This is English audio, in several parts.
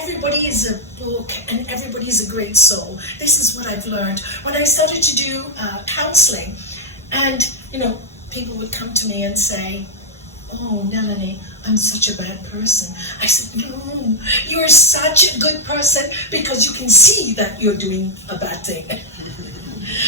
everybody is a book and everybody is a great soul. This is what I've learned. When I started to do counseling, and, people would come to me and say, "Oh, Melanie, I'm such a bad person." I said, "No, you're such a good person because you can see that you're doing a bad thing."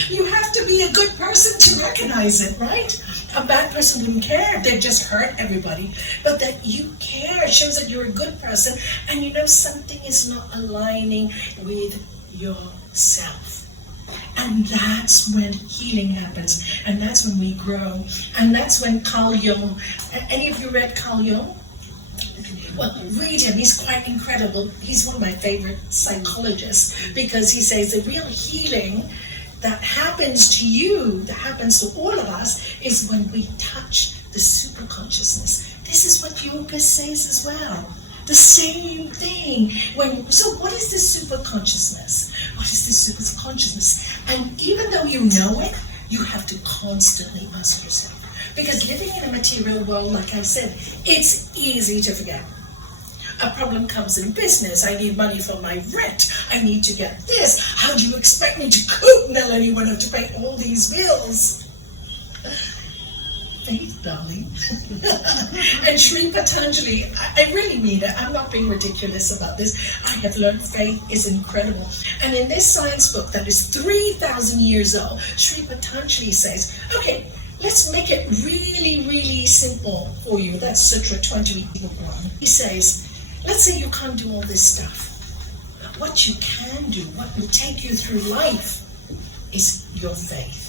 You have to be a good person to recognize it, right? A bad person wouldn't care. They just hurt everybody. But that you care shows that you're a good person, and something is not aligning with yourself. And that's when healing happens. And that's when we grow. And that's when Carl Jung, any of you read Carl Jung? Well, read him. He's quite incredible. He's one of my favorite psychologists because he says the real healing that happens to you, that happens to all of us, is when we touch the superconsciousness. This is what yoga says as well. The same thing. So what is this superconsciousness? What is this superconsciousness? And even though you know it, you have to constantly ask yourself. Because living in a material world, like I said, it's easy to forget. A problem comes in business. I need money for my rent. I need to get this. How do you expect me to cope, Melanie, when I have to pay all these bills? Faith, darling. And Sri Patanjali, I really mean it. I'm not being ridiculous about this. I have learned faith is incredible. And in this science book that is 3,000 years old, Sri Patanjali says, okay, let's make it really, really simple for you. That's Sutra 21. He says, let's say you can't do all this stuff. What you can do, what will take you through life, is your faith.